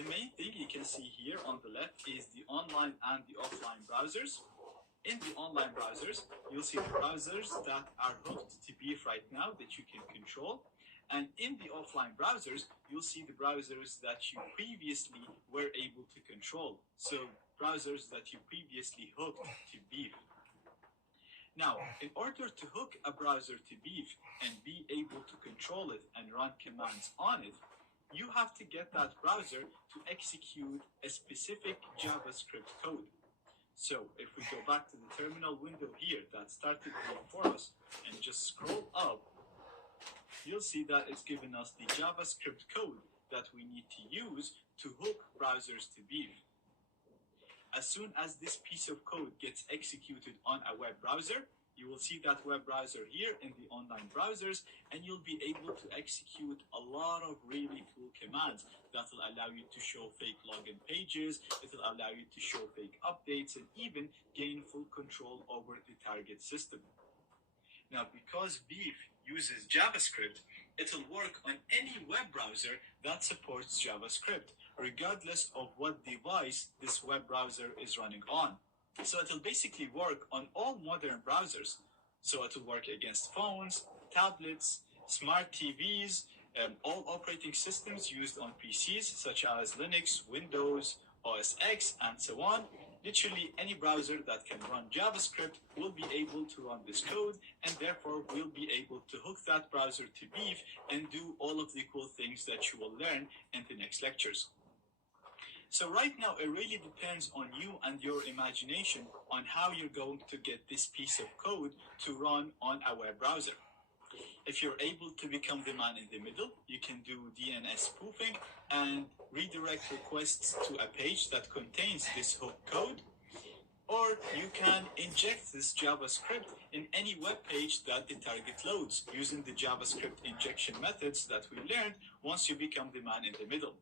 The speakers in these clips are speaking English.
the main thing you can see here on the left is the online and the offline browsers. In the online browsers, you'll see the browsers that are hooked to Beef right now that you can control. And in the offline browsers, you'll see the browsers that you previously were able to control. So browsers that you previously hooked to Beef. Now, in order to hook a browser to Beef and be able to control it and run commands on it, you have to get that browser to execute a specific JavaScript code. So if we go back to the terminal window here that started for us and just scroll up, you'll see that it's given us the JavaScript code that we need to use to hook browsers to Beef. As soon as this piece of code gets executed on a web browser, you will see that web browser here in the online browsers, and you'll be able to execute a lot of really cool commands that will allow you to show fake login pages, it will allow you to show fake updates, and even gain full control over the target system. Now, because Beef uses JavaScript, it will work on any web browser that supports JavaScript, regardless of what device this web browser is running on. So it will basically work on all modern browsers. So it will work against phones, tablets, smart TVs, all operating systems used on PCs such as Linux, Windows, OS X, and so on. Literally any browser that can run JavaScript will be able to run this code, and therefore will be able to hook that browser to Beef and do all of the cool things that you will learn in the next lectures. So right now, it really depends on you and your imagination on how you're going to get this piece of code to run on a web browser. If you're able to become the man in the middle, you can do DNS spoofing and redirect requests to a page that contains this hook code, or you can inject this JavaScript in any web page that the target loads using the JavaScript injection methods that we learned once you become the man in the middle.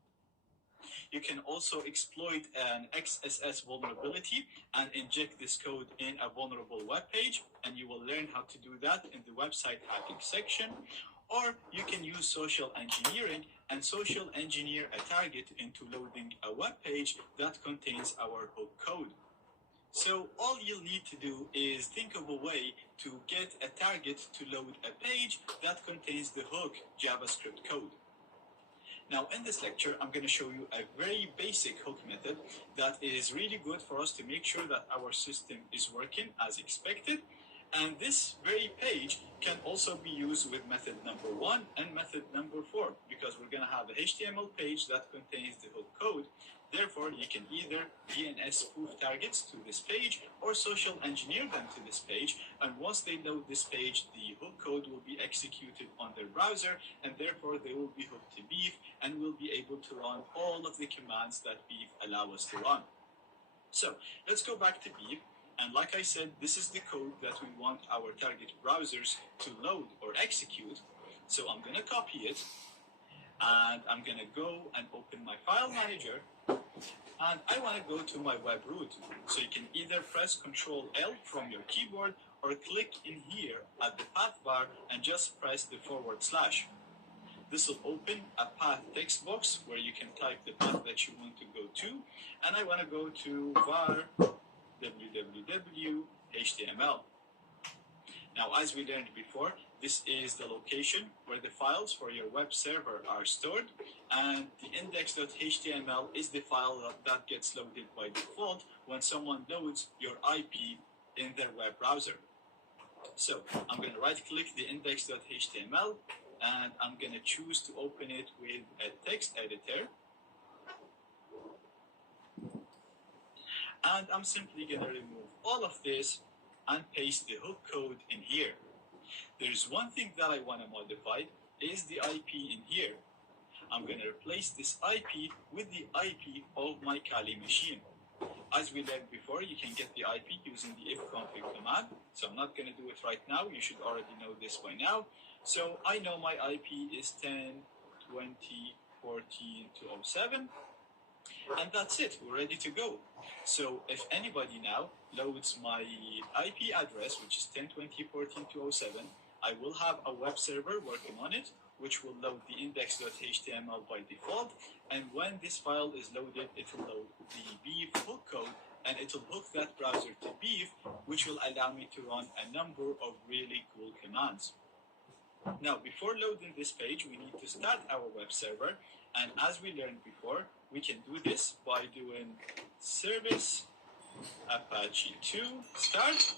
You can also exploit an XSS vulnerability and inject this code in a vulnerable web page, and you will learn how to do that in the website hacking section. Or you can use social engineering and social engineer a target into loading a web page that contains our hook code. So all you'll need to do is think of a way to get a target to load a page that contains the hook JavaScript code. Now, in this lecture, I'm going to show you a very basic hook method that is really good for us to make sure that our system is working as expected. And this very page can also be used with method number 1 and method number 4, because we're going to have a HTML page that contains the hook code. Therefore, you can either DNS spoof targets to this page or social engineer them to this page. And once they load this page, the hook code will be executed on their browser, and therefore they will be hooked to Beef and will be able to run all of the commands that Beef allow us to run. So let's go back to Beef. And like I said, this is the code that we want our target browsers to load or execute. So I'm going to copy it, and I'm going to go and open my file manager, and I want to go to my web root. So you can either press Ctrl L from your keyboard or click in here at the path bar and just press the /. This will open a path text box where you can type the path that you want to go to, and I want to go to var www.html. Now, as we learned before, this is the location where the files for your web server are stored, and the index.html is the file that gets loaded by default when someone loads your IP in their web browser. So I'm going to right-click the index.html, and I'm going to choose to open it with a text editor. And I'm simply going to remove all of this and paste the hook code in here. There's one thing that I want to modify, is the IP in here. I'm going to replace this IP with the IP of my Kali machine. As we learned before, you can get the IP using the ifconfig command. So I'm not going to do it right now. You should already know this by now. So I know my IP is 10.20.14.207. And that's it, we're ready to go. So if anybody now loads my IP address, which is 10.20.14.207, I will have a web server working on it, which will load the index.html by default. And when this file is loaded, it will load the Beef hook code, and it will hook that browser to Beef, which will allow me to run a number of really cool commands. Now, before loading this page, we need to start our web server. And as we learned before, we can do this by doing service Apache 2 start.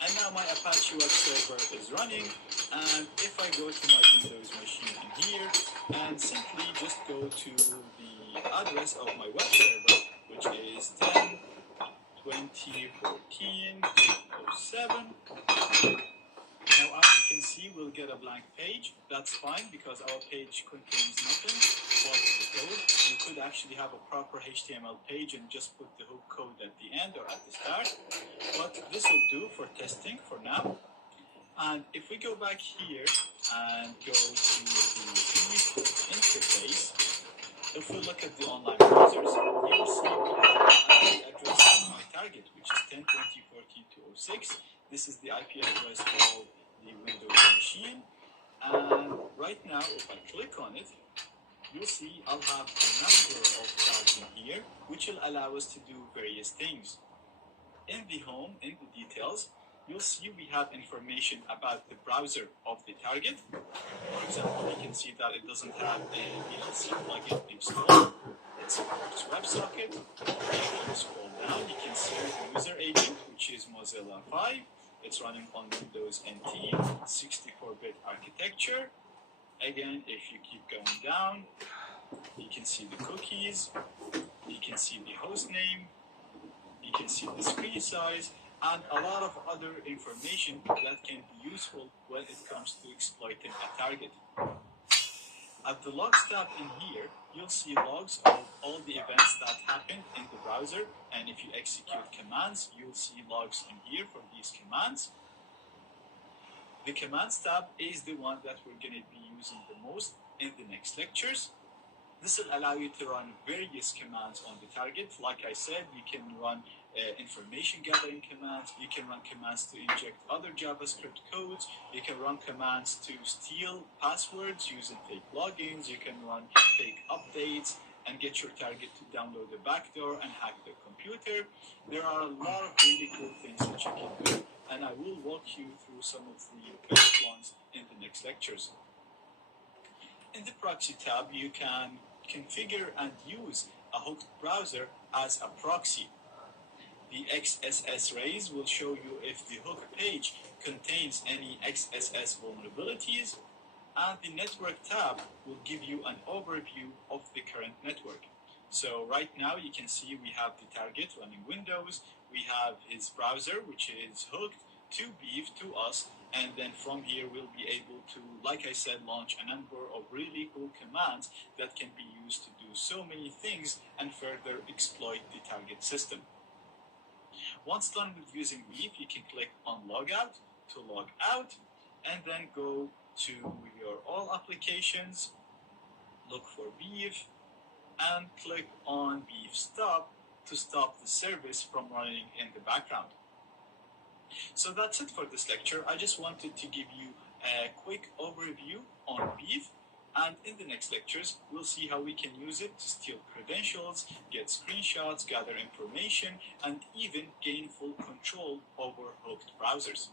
And now my Apache web server is running. And if I go to my Windows machine in here and simply just go to the address of my web server, which is 10.20.14.07. Now, as you can see, we'll get a blank page. That's fine because our page contains nothing but the code. You could actually have a proper HTML page and just put the hook code at the end or at the start. But this will do for testing for now. And if we go back here and go to the Beef interface, if we look at the online browsers, you'll see we have the address of my target, which is 10.20.14.206. This is the IP address of the Windows machine. And right now, if I click on it, you'll see I'll have a number of tabs in here, which will allow us to do various things. In the home, in the details, you'll see we have information about the browser of the target. For example, you can see that it doesn't have a VLC plugin installed. It's a Works WebSocket. If you scroll down, you can see the user agent, which is Mozilla 5. It's running on Windows NT, 64-bit architecture. Again, if you keep going down, you can see the cookies, you can see the host name, you can see the screen size, and a lot of other information that can be useful when it comes to exploiting a target. At the logs tab in here, you'll see logs of all the events that happen in the browser, and if you execute commands, you'll see logs in here for these commands. The commands tab is the one that we're going to be using the most in the next lectures. This will allow you to run various commands on the target. Like I said, you can run information gathering commands, you can run commands to inject other JavaScript codes, you can run commands to steal passwords using fake logins, you can run fake updates and get your target to download the backdoor and hack their computer. There are a lot of really cool things that you can do, and I will walk you through some of the best ones in the next lectures. In the proxy tab, you can configure and use a hooked browser as a proxy. The XSS raise will show you if the hook page contains any XSS vulnerabilities, and the network tab will give you an overview of the current network. So right now you can see we have the target running Windows, we have his browser which is hooked to Beef, to us, and then from here we'll be able to, like I said, launch a number of really cool commands that can be used to do so many things and further exploit the target system. Once done with using Beef, you can click on Logout to log out, and then go to your all applications, look for Beef, and click on Beef Stop to stop the service from running in the background. So that's it for this lecture. I just wanted to give you a quick overview on Beef, and in the next lectures we'll see how we can use it to steal credentials, get screenshots, gather information, and even gain full control over hooked browsers.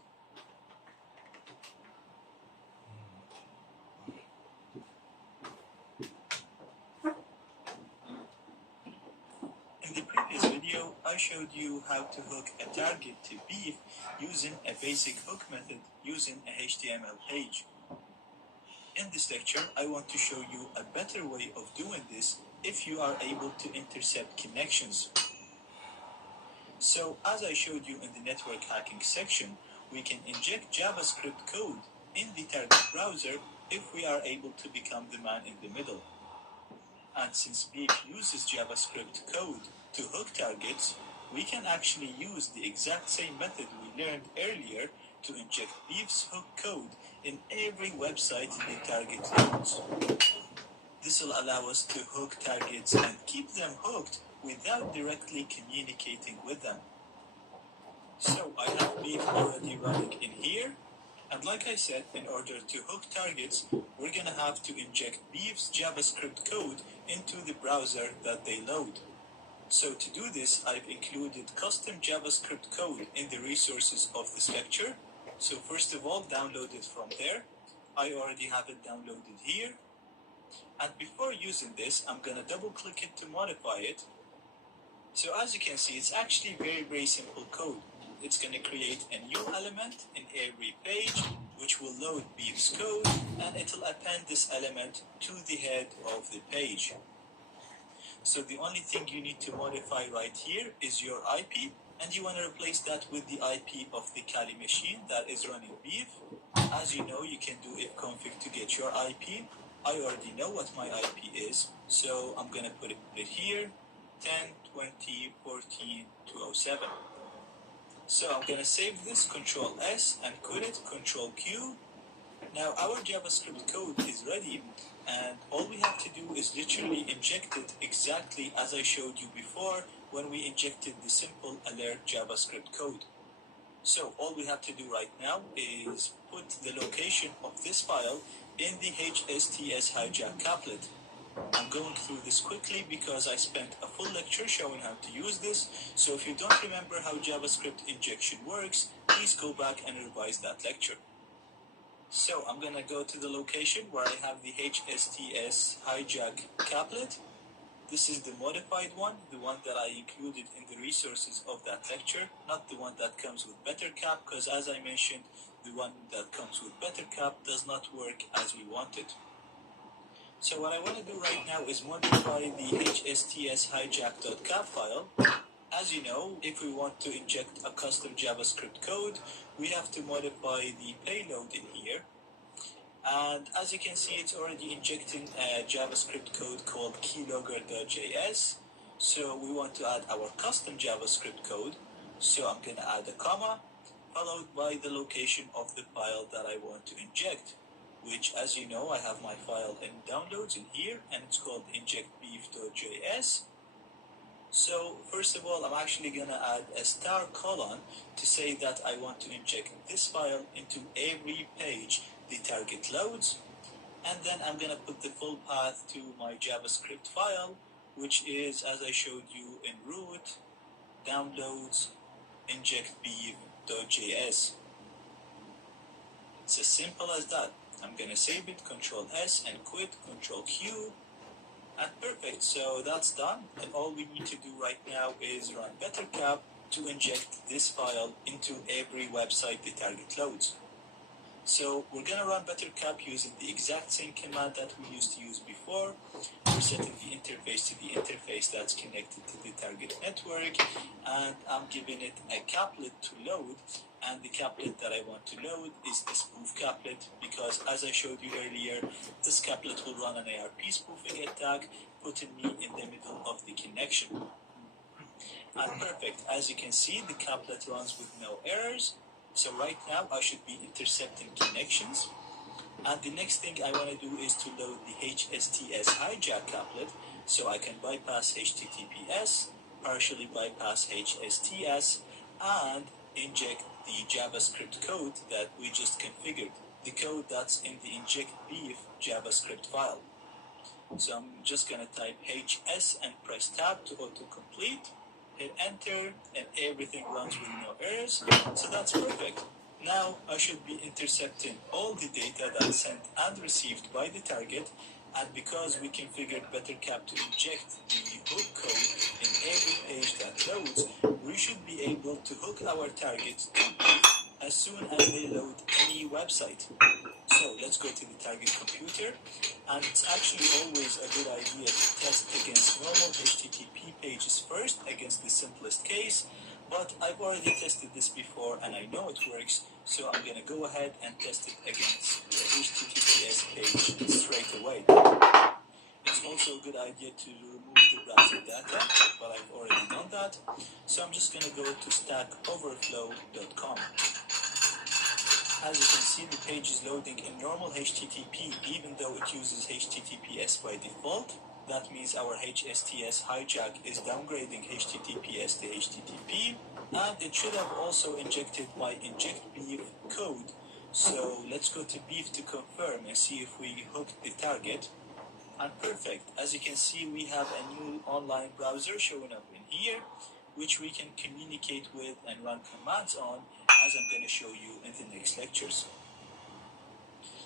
In the previous video, I showed you how to hook a target to Beef using a basic hook method using a HTML page. In this lecture, I want to show you a better way of doing this if you are able to intercept connections. So, as I showed you in the network hacking section, we can inject JavaScript code in the target browser if we are able to become the man in the middle. And since Beef uses JavaScript code to hook targets, we can actually use the exact same method we learned earlier to inject Beef's hook code in every website the target loads. This will allow us to hook targets and keep them hooked without directly communicating with them. So I have Beef already running in here, And like I said, in order to hook targets, we're gonna have to inject Beef's JavaScript code into the browser that they load. So to do this, I've included custom JavaScript code in the resources of this lecture. So first of all, download it from there. I already have it downloaded here. And before using this, I'm gonna double click it to modify it. So as you can see, it's actually very simple code. It's going to create a new element in every page, which will load Beef's code, and it'll append this element to the head of the page. So the only thing you need to modify right here is your IP, and you want to replace that with the IP of the Kali machine that is running Beef. As you know, you can do ifconfig to get your IP. I already know what my IP is, so I'm going to put it here, 10.20.14.207. So I'm going to save this, Control S, and quit it, Control Q. Now our JavaScript code is ready, and all we have to do is literally inject it exactly as I showed you before when we injected the simple alert JavaScript code. So all we have to do right now is put the location of this file in the HSTS hijack applet. I'm going through this quickly because I spent a full lecture showing how to use this, so if you don't remember how JavaScript injection works, please go back and revise that lecture. So I'm going to go to the location where I have the HSTS hijack applet. This is the modified one, the one that I included in the resources of that lecture, not the one that comes with BetterCap, because as I mentioned, the one that comes with BetterCap does not work as we want it. So what I want to do right now is modify the HSTS hijack.cap file. As you know, if we want to inject a custom JavaScript code, we have to modify the payload in here. And as you can see, it's already injecting a JavaScript code called keylogger.js. So we want to add our custom JavaScript code. So I'm going to add a comma, followed by the location of the file that I want to inject, which, as you know, I have my file in downloads in here, and it's called injectbeef.js. So first of all, I'm actually going to add a star colon to say that I want to inject this file into every page the target loads, and then I'm going to put the full path to my JavaScript file, which is, as I showed you, in root, downloads, injectbeef.js. It's as simple as that. I'm going to save it, Control S, and quit, Control Q, and perfect. So that's done, and all we need to do right now is run BetterCap to inject this file into every website the target loads. So we're going to run BetterCap using the exact same command that we used to use before. We're setting the interface to the interface that's connected to the target network, and I'm giving it a caplet to load, and the caplet that I want to load is the spoof caplet, because as I showed you earlier, this caplet will run an ARP spoofing attack, putting me in the middle of the connection. And perfect, as you can see, the caplet runs with no errors. So right now I should be intercepting connections, and the next thing I want to do is to load the HSTS hijack applet, so I can bypass HTTPS, partially bypass HSTS, and inject the JavaScript code that we just configured, the code that's in the injectbeef JavaScript file. So I'm just going to type HS and press tab to autocomplete. Hit enter, and everything runs with no errors, so that's perfect. Now I should be intercepting all the data that's sent and received by the target, and because we configured BetterCap to inject the hook code in every page that loads, we should be able to hook our target to as soon as they load any website. So let's go to the target computer, and it's actually always a good idea to test against normal HTTP pages first, against the simplest case, but I've already tested this before and I know it works, so I'm going to go ahead and test it against the HTTPS page straight away. It's also a good idea to remove the browser data, but I've already done that, so I'm just going to go to stackoverflow.com. As you can see, the page is loading in normal HTTP, even though it uses HTTPS by default. That means our HSTS hijack is downgrading HTTPS to HTTP, and it should have also injected my injectbeef code So let's go to beef to confirm and see if we hooked the target. And perfect. As you can see, we have a new online browser showing up in here, which we can communicate with and run commands on, as I'm going to show you in the next lectures.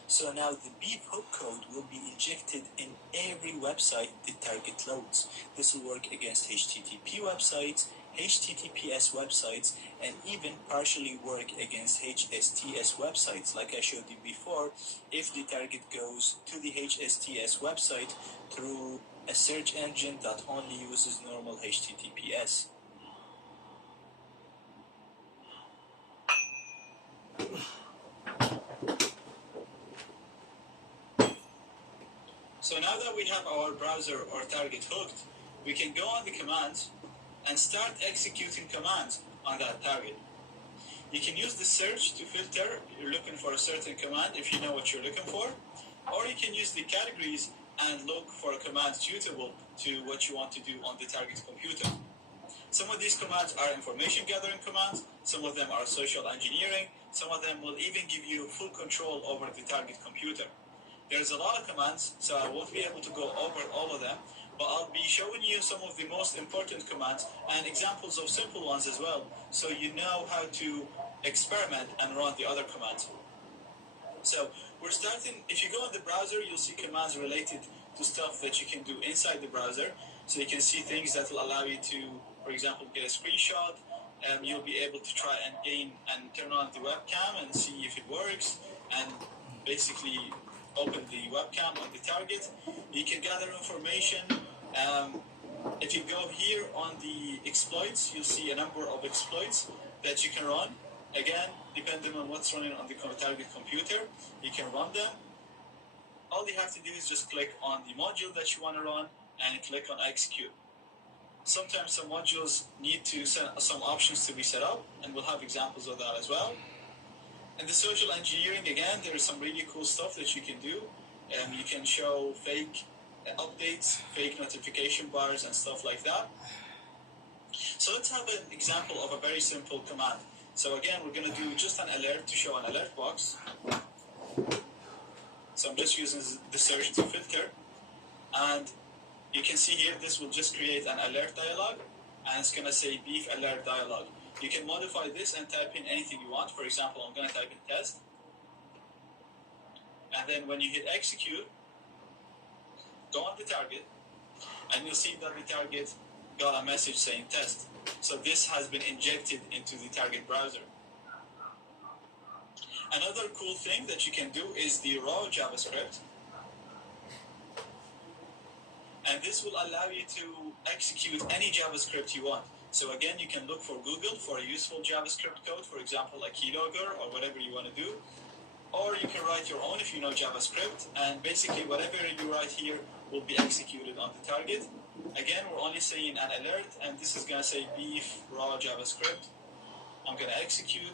So now the beef hook code will be injected in every website the target loads. This will work against HTTP websites, HTTPS websites, and even partially work against HSTS websites. Like I showed you before, if the target goes to the HSTS website through a search engine that only uses normal HTTPS. So now that we have our browser or target hooked, we can go on the commands and start executing commands on that target. You can use the search to filter. You're looking for a certain command if you know what you're looking for, or you can use the categories and look for a command suitable to what you want to do on the target computer. Some of these commands are information gathering commands, some of them are social engineering, some of them will even give you full control over the target computer. There's a lot of commands, so I won't be able to go over all of them, but I'll be showing you some of the most important commands and examples of simple ones as well, so you know how to experiment and run the other commands. So we're starting, if you go in the browser, you'll see commands related to stuff that you can do inside the browser. So you can see things that will allow you to, for example, get a screenshot. You'll be able to try and turn on the webcam and see if it works, and basically open the webcam on the target. You can gather information. If you go here on the exploits, you'll see a number of exploits that you can run. Again, depending on what's running on the target computer, you can run them. All you have to do is just click on the module that you want to run and click on execute. Sometimes some modules need to set some options to be set up, and we'll have examples of that as well. And the social engineering, again, there is some really cool stuff that you can do. You can show fake updates, fake notification bars, and stuff like that. So let's have an example of a very simple command. So again, we're going to do just an alert to show an alert box. So I'm just using the search to filter. And you can see here, this will just create an alert dialog, and it's going to say beef alert dialog. You can modify this and type in anything you want. For example, I'm going to type in test. And then when you hit execute, go on the target, and you'll see that the target got a message saying test. So this has been injected into the target browser. Another cool thing that you can do is the raw JavaScript. And this will allow you to execute any JavaScript you want. So again, you can look for Google for a useful JavaScript code, for example, like keylogger or whatever you want to do. Or you can write your own if you know JavaScript, and basically whatever you write here will be executed on the target. Again, we're only saying an alert, and this is going to say beef raw JavaScript. I'm going to execute.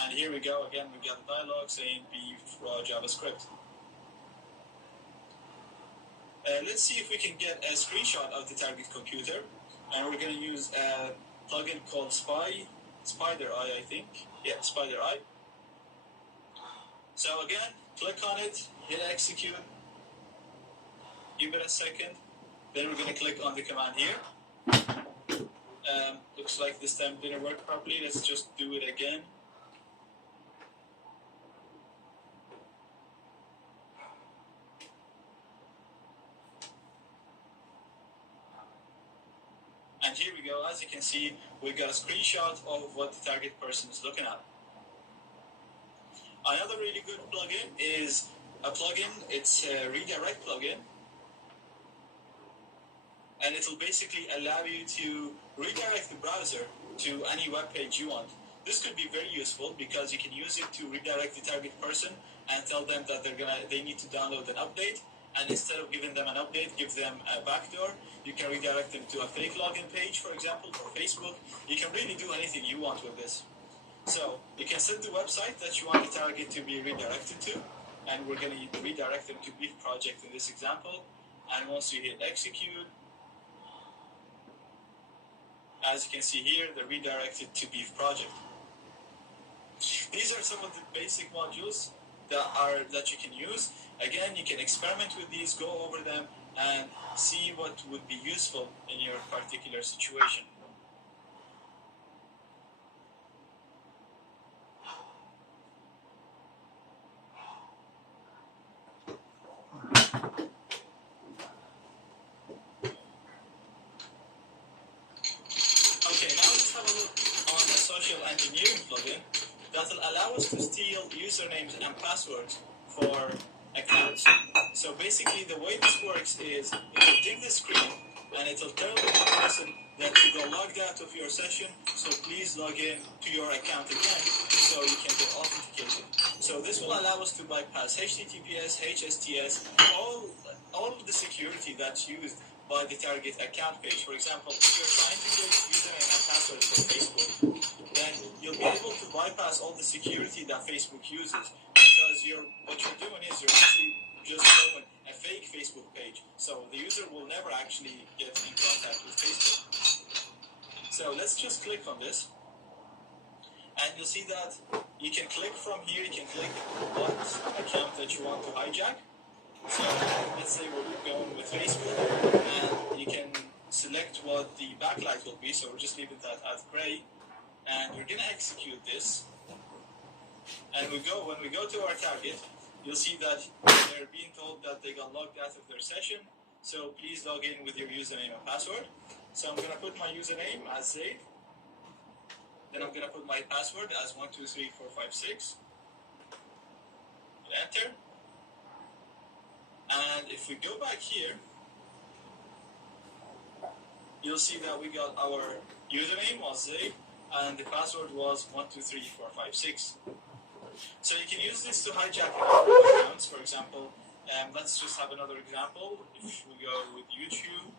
And here we go, again, we got a dialog saying beef raw JavaScript. Let's see if we can get a screenshot of the target computer. And we're going to use a plugin called Spider Eye, I think. Yeah, Spider Eye. So again, click on it, hit execute. Give it a second. Then we're going to click on the command here. Looks like this time didn't work properly. Let's just do it again. And here we go. As you can see, we got a screenshot of what the target person is looking at. Another really good plugin is a plugin. It's a redirect plugin. And it will basically allow you to redirect the browser to any web page you want. This could be very useful because you can use it to redirect the target person and tell them that they need to download an update. And instead of giving them an update, give them a backdoor. You can redirect them to a fake login page, for example, or Facebook. You can really do anything you want with this. So you can set the website that you want the target to be redirected to, and we're going to redirect them to Beef Project in this example. And once you hit execute, as you can see here, they're redirected to Beef Project. These are some of the basic modules that you can use. Again, you can experiment with these, go over them, and see what would be useful in your particular situation. Okay, now let's have a look on the social engineering plugin that will allow us to steal usernames and passwords for accounts. So basically the way this works is it will dim the screen and it will tell the person that you got logged out of your session, so please log in to your account again so you can get authenticated. So this will allow us to bypass HTTPS, HSTS, all of the security that's used by the target account page. For example, if you're trying to get username and password for Facebook, then you'll be able to bypass all the security that Facebook uses, because what you're doing is you're actually just showing a fake Facebook page. So the user will never actually get in contact with Facebook. So let's just click on this. And you'll see that you can click from here, you can click what account that you want to hijack. So let's say we're going with Facebook, and you can select what the backlight will be. So we're just leaving that as gray, and we're gonna execute this. And when we go to our target, you'll see that they're being told that they got logged out of their session. So please log in with your username and password. So I'm gonna put my username as Zaid. Then I'm gonna put my password as 123456. Enter. And if we go back here, you'll see that we got our username was Zaid and the password was 123456. So you can use this to hijack accounts. For example, let's just have another example. If we go with YouTube,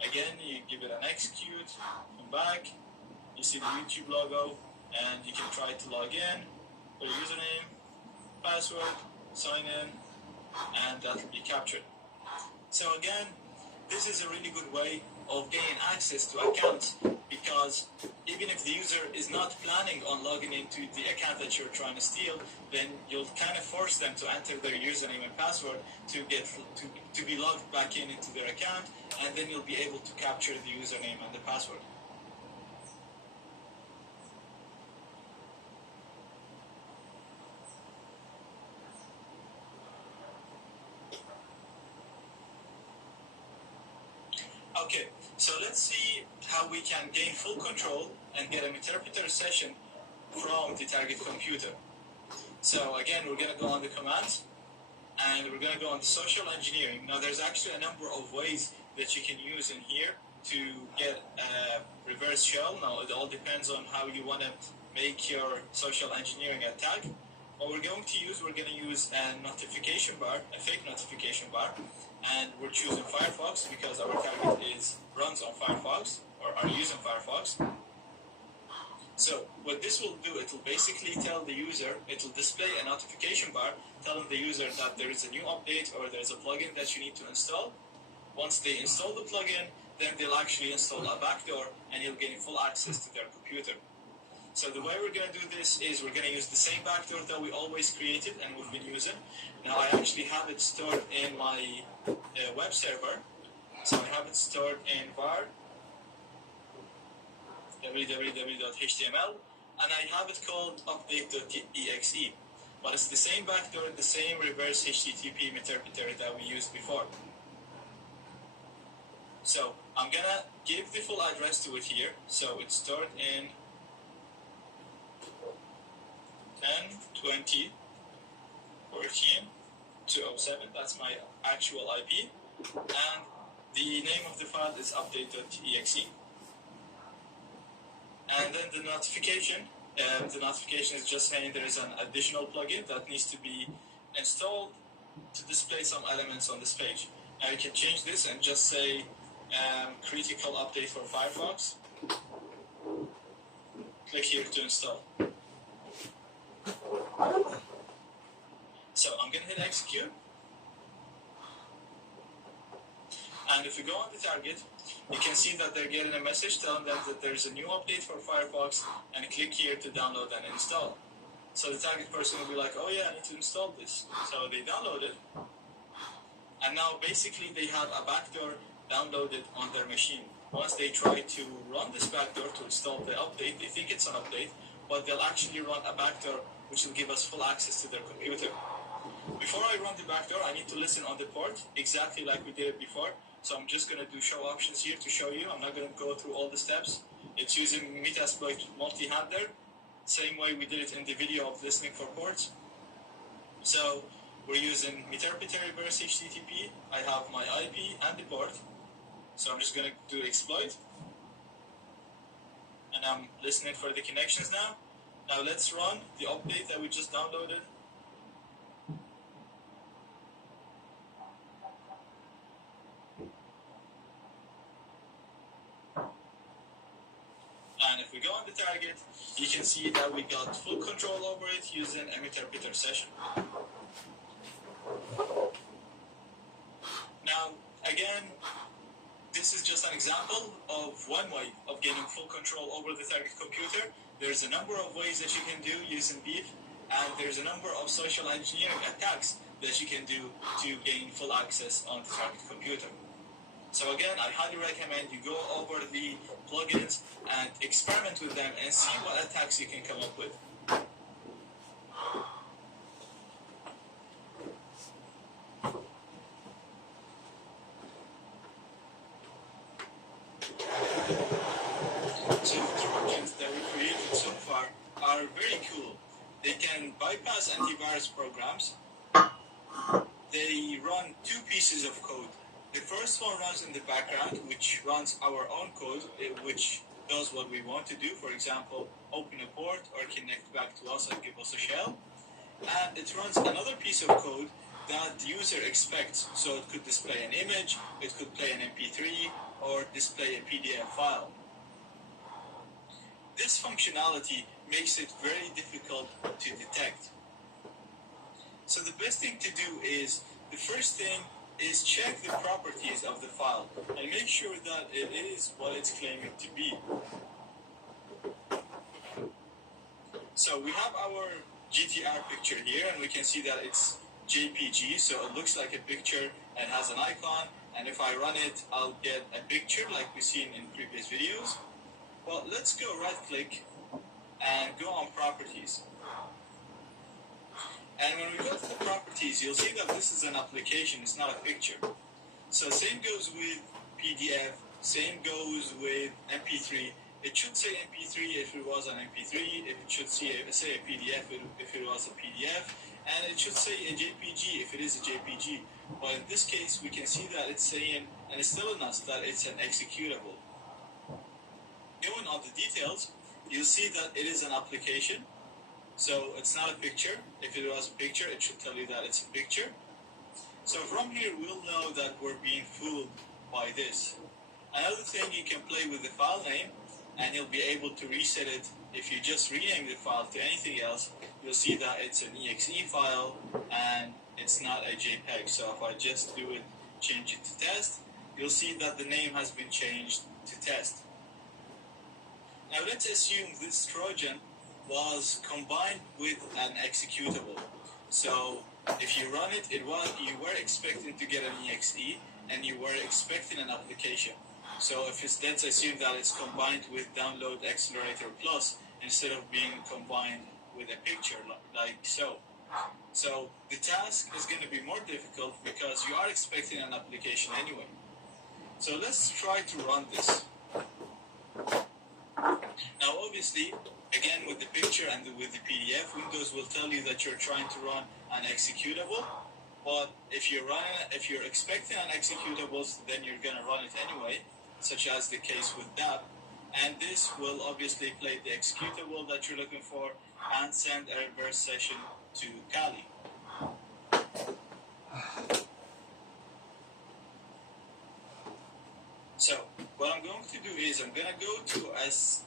again, you give it an execute, come back, you see the YouTube logo, and you can try to log in, put a username, password, sign in, and that will be captured. So again, this is a really good way of gaining access to accounts, because even if the user is not planning on logging into the account that you're trying to steal, then you'll kind of force them to enter their username and password to be logged back into their account, and then you'll be able to capture the username and the password. Okay, so let's see how we can gain full control and get an interpreter session from the target computer. So again, we're going to go on the commands, and we're going to go on the social engineering. Now there's actually a number of ways that you can use in here to get a reverse shell. Now it all depends on how you want to make your social engineering attack. What we're going to use a notification bar, a fake notification bar, and we're choosing Firefox because our target runs on Firefox, or are using Firefox. So what this will do, it will basically tell the user, it will display a notification bar telling the user that there is a new update or there is a plugin that you need to install. Once they install the plugin, then they'll actually install a backdoor and you'll gain full access to their computer. So the way we're going to do this is we're going to use the same backdoor that we always created and we've been using. Now I actually have it stored in my web server. So I have it stored in var www.html, and I have it called update.exe. But it's the same backdoor, the same reverse HTTP interpreter that we used before. So I'm going to give the full address to it here. So it's stored in 10.20.14.207, that's my actual IP, and the name of the file is update.exe. And then the notification is just saying there is an additional plugin that needs to be installed to display some elements on this page. Now you can change this and just say critical update for Firefox. Click here to install. So I'm going to hit execute. And if we go on the target, you can see that they're getting a message telling them that there's a new update for Firefox, and click here to download and install. So the target person will be like, oh yeah, I need to install this. So they download it. And now basically they have a backdoor downloaded on their machine. Once they try to run this backdoor to install the update, they think it's an update, but they'll actually run a backdoor which will give us full access to their computer. Before I run the backdoor, I need to listen on the port, exactly like we did it before. So I'm just going to do show options here to show you. I'm not going to go through all the steps. It's using Metasploit multi-handler, same way we did it in the video of listening for ports. So we're using meterpreter reverse HTTP. I have my IP and the port. So I'm just going to do exploit. And I'm listening for the connections now. Now let's run the update that we just downloaded. And if we go on the target, you can see that we got full control over it using a meterpreter session. Now, again, this is just an example of one way of getting full control over the target computer. There's a number of ways that you can do using Beef, and there's a number of social engineering attacks that you can do to gain full access on the target computer. So again, I highly recommend you go over the plugins and experiment with them and see what attacks you can come up with. So the Trojans that we created so far are very cool. They can bypass antivirus programs. They run two pieces of code. The first one runs in the background, which runs our own code, which does what we want to do. For example, open a port or connect back to us and give us a shell. And it runs another piece of code that the user expects. So it could display an image, it could play an MP3, or display a PDF file. This functionality makes it very difficult to detect. So the best thing to do is, the first thing is check the properties of the file and make sure that it is what it's claiming to be. So we have our GTR picture here, and we can see that it's JPG, so it looks like a picture and has an icon, and if I run it, I'll get a picture like we've seen in previous videos. Well, let's go right click and go on properties. And when we go to the properties, you'll see that this is an application, it's not a picture. So same goes with PDF, same goes with MP3. It should say MP3 if it was an MP3, it should say a PDF if it was a PDF, and it should say a JPG if it is a JPG. But in this case, we can see that it's saying, and it's telling us that it's an executable. Going on the details, you'll see that it is an application. So it's not a picture. If it was a picture, it should tell you that it's a picture. So from here, we'll know that we're being fooled by this. Another thing, you can play with the file name, and you'll be able to reset it. If you just rename the file to anything else, you'll see that it's an exe file, and it's not a JPEG. So if I just do it, change it to test, you'll see that the name has been changed to test. Now let's assume this Trojan was combined with an executable. So if you run it, you were expecting to get an exe, and you were expecting an application. So let's assume that it's combined with Download Accelerator Plus instead of being combined with a picture like so. So the task is going to be more difficult because you are expecting an application anyway. So let's try to run this. Now obviously, again with the picture and with the PDF, Windows will tell you that you're trying to run an executable. But if you're expecting an executable, then you're going to run it anyway, such as the case with that. And this will obviously play the executable that you're looking for and send a reverse session to Kali. So what I'm going to do is I'm going to go to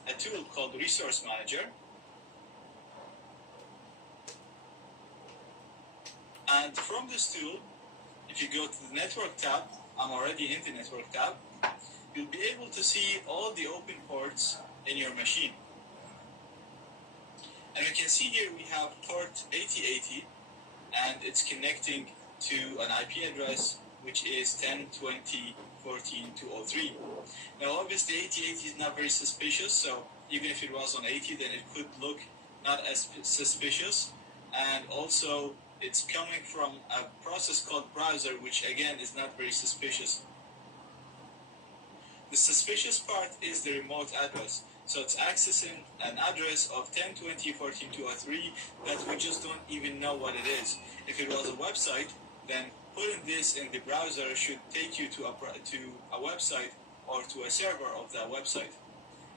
a tool called Resource Manager. And from this tool, if you go to the Network tab, I'm already in the Network tab, you'll be able to see all the open ports in your machine. And we can see here we have port 8080, and it's connecting to an IP address which is 10.20.14.203. Now obviously 8080 is not very suspicious, so even if it was on 80, then it could look not as suspicious. And also it's coming from a process called browser, which again is not very suspicious. The suspicious part is the remote address. So it's accessing an address of 10.20.14.203 that we just don't even know what it is. If it was a website, then putting this in the browser should take you to a website or to a server of that website.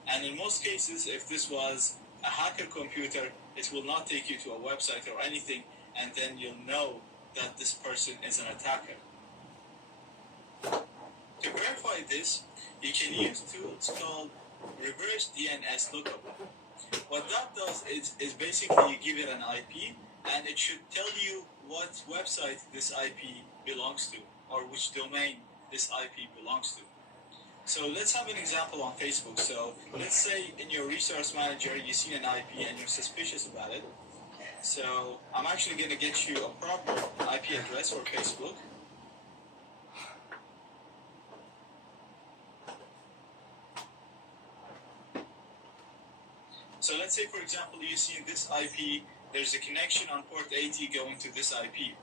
And in most cases, if this was a hacker computer, it will not take you to a website or anything, and then you'll know that this person is an attacker. To verify this, you can use tools called reverse DNS lookup. What that does is basically you give it an IP, and it should tell you what website this IP belongs to, or which domain this IP belongs to. So let's have an example on Facebook. So let's say in your resource manager you see an IP and you're suspicious about it. So I'm actually going to get you a proper IP address for Facebook. So let's say, for example, you see this IP, there's a connection on port 80 going to this IP.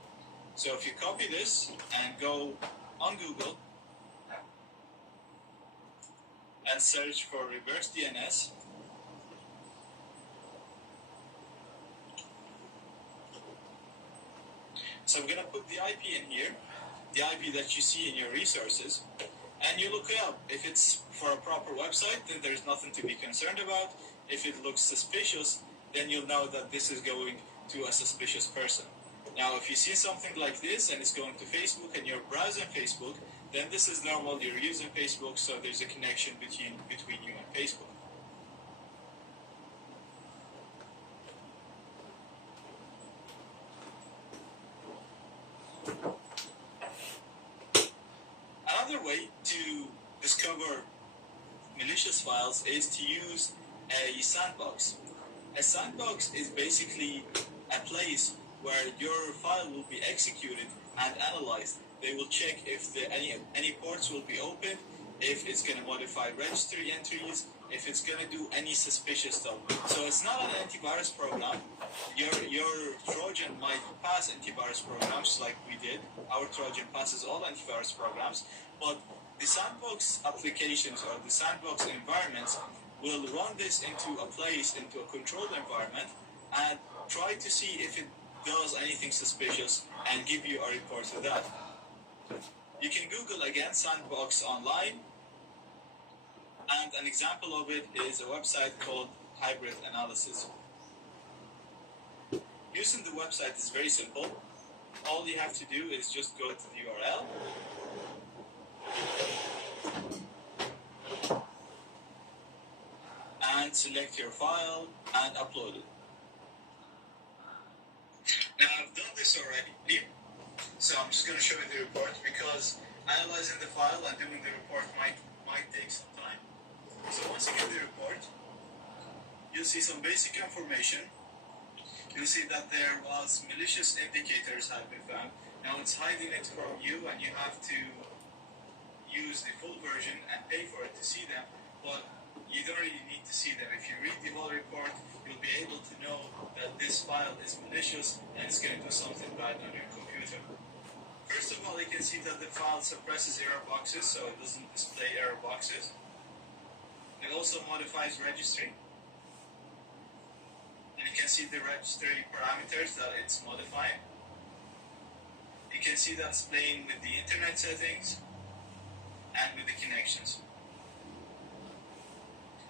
So if you copy this and go on Google and search for reverse DNS, so I'm going to put the IP in here, the IP that you see in your resources, and you look it up. If it's for a proper website, then there's nothing to be concerned about. If it looks suspicious, then you'll know that this is going to a suspicious person. Now, if you see something like this and it's going to Facebook and you're browsing Facebook, then this is normal. You're using Facebook, so there's a connection between you and Facebook. Another way to discover malicious files is to use a sandbox. A sandbox is basically a place where your file will be executed and analyzed. They will check if any ports will be opened, if it's going to modify registry entries, if it's going to do any suspicious stuff. So it's not an antivirus program. Your Trojan might pass antivirus programs like we did. Our Trojan passes all antivirus programs, but the sandbox applications or the sandbox environments will run this into a place, into a controlled environment, and try to see if it does anything suspicious and give you a report for that. You can Google again sandbox online, and an example of it is a website called Hybrid Analysis. Using the website is very simple. All you have to do is just go to the URL, and select your file and upload it. Now I've done this already, so I'm just going to show you the report because analyzing the file and doing the report might take some time. So once you get the report, you'll see some basic information. You'll see that there was malicious indicators have been found. Now it's hiding it from you, and you have to use the full version and pay for it to see them, but you don't really need to see them. If you read the whole report, you'll be able to know that this file is malicious and it's going to do something bad on your computer. First of all, you can see that the file suppresses error boxes, so it doesn't display error boxes. It also modifies registry. And you can see the registry parameters that it's modifying. You can see that's playing with the internet settings and with the connections.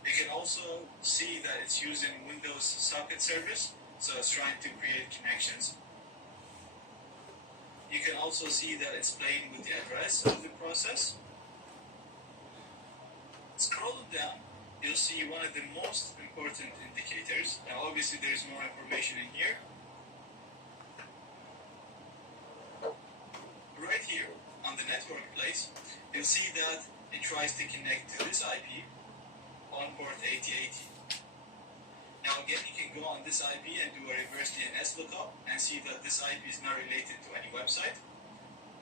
You can also see that it's using Windows socket service, so it's trying to create connections. You can also see that it's playing with the address of the process. Scrolling down, you'll see one of the most important indicators. Now obviously there's more information in here. Right here on the network place, you'll see that it tries to connect to this IP on port 8080. Now again, you can go on this IP and do a reverse DNS lookup and see that this IP is not related to any website.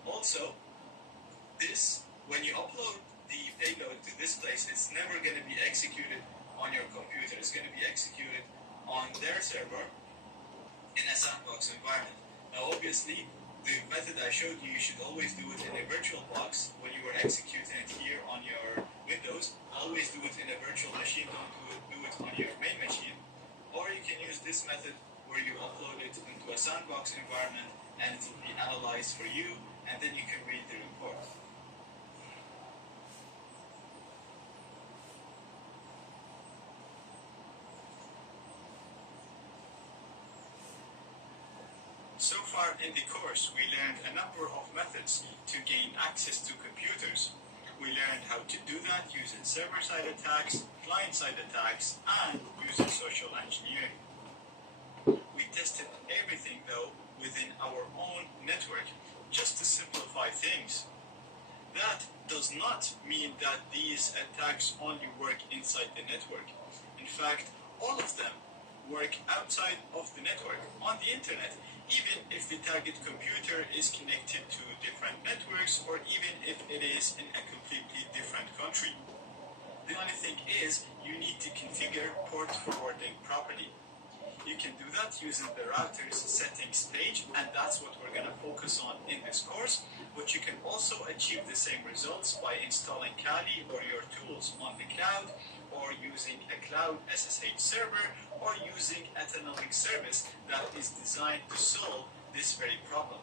Also, when you upload the payload to this place, it's never going to be executed on your computer. It's going to be executed on their server in a sandbox environment. Now obviously, the method I showed you, you should always do it in a virtual box. When you were executing it here on your Windows, always do it in a virtual machine, don't do it on your main machine. Or you can use this method where you upload it into a sandbox environment and it will be analyzed for you, and then you can read the report. So far in the course, we learned a number of methods to gain access to computers. We learned how to do that using server-side attacks, client-side attacks, and using social engineering. We tested everything, though, within our own network, just to simplify things. That does not mean that these attacks only work inside the network. In fact, all of them work outside of the network, on the internet, even if the target computer is connected to different networks or even if it is in a completely different country. The only thing is you need to configure port forwarding properly. You can do that using the router's settings page, and that's what we're going to focus on in this course. But you can also achieve the same results by installing Kali or your tools on the cloud, or using a cloud SSH server, or using a tunneling service that is designed to solve this very problem.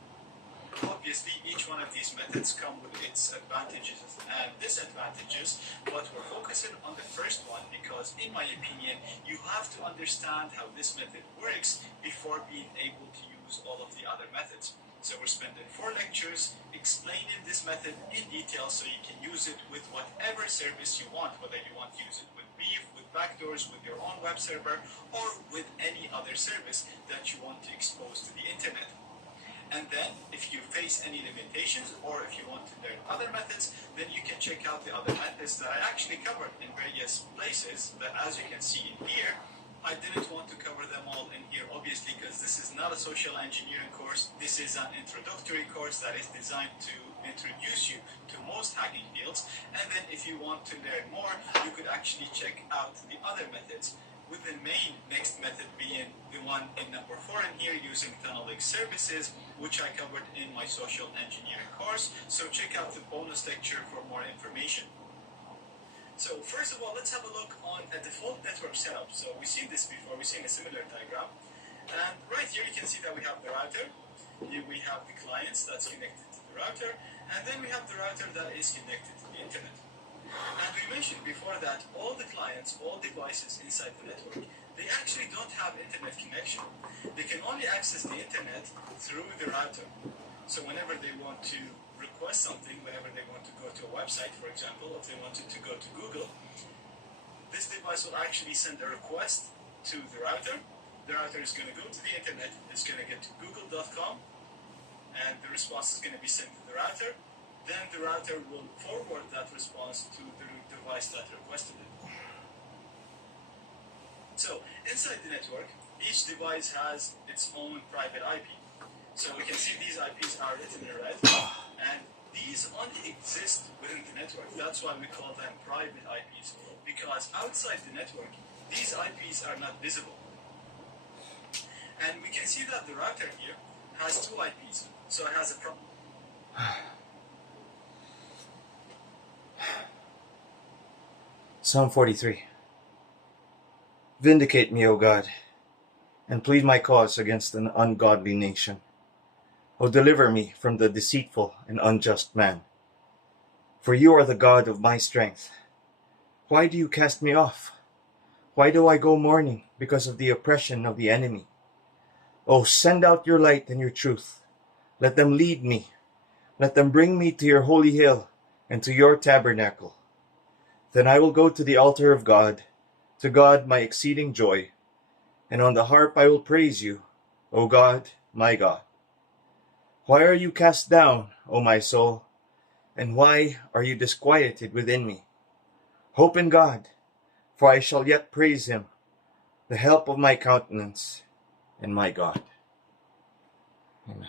Obviously, each one of these methods come with its advantages and disadvantages, but we're focusing on the first one because, in my opinion, you have to understand how this method works before being able to use all of the other methods. So we're spending 4 lectures explaining this method in detail so you can use it with whatever service you want, whether you want to use it with Beef, with backdoors, with your own web server, or with any other service that you want to expose to the internet. And then, if you face any limitations, or if you want to learn other methods, then you can check out the other methods that I actually covered in various places that, as you can see in here, I didn't want to cover them all in here, obviously, because this is not a social engineering course. This is an introductory course that is designed to introduce you to most hacking fields. And then if you want to learn more, you could actually check out the other methods, with the main next method being the one in number 4 in here, using tunneling services, which I covered in my social engineering course. So check out the bonus lecture for more information. So first of all, let's have a look on a default network setup. So we've seen this before, we've seen a similar diagram. And right here you can see that we have the router, here we have the clients that's connected to the router, and then we have the router that is connected to the internet. And we mentioned before that all the clients, all devices inside the network, they actually don't have internet connection. They can only access the internet through the router. So whenever they want to request something, whenever they want to go to a website, for example, if they wanted to go to Google, this device will actually send a request to the router. The router is going to go to the internet, it's going to get to google.com, and the response is going to be sent to the router. Then the router will forward that response to the device that requested it. So inside the network, each device has its own private IP. So we can see these IPs are written in red, and these only exist within the network. That's why we call them private IPs, because outside the network, these IPs are not visible. And we can see that the router here has 2 IPs, so it has a problem. Psalm 43. Vindicate me, O God, and plead my cause against an ungodly nation. O deliver me from the deceitful and unjust man. For you are the God of my strength. Why do you cast me off? Why do I go mourning because of the oppression of the enemy? O send out your light and your truth. Let them lead me. Let them bring me to your holy hill and to your tabernacle. Then I will go to the altar of God, to God my exceeding joy, and on the harp I will praise you, O God, my God. Why are you cast down, O my soul, and why are you disquieted within me? Hope in God, for I shall yet praise him, the help of my countenance, and my God. Amen.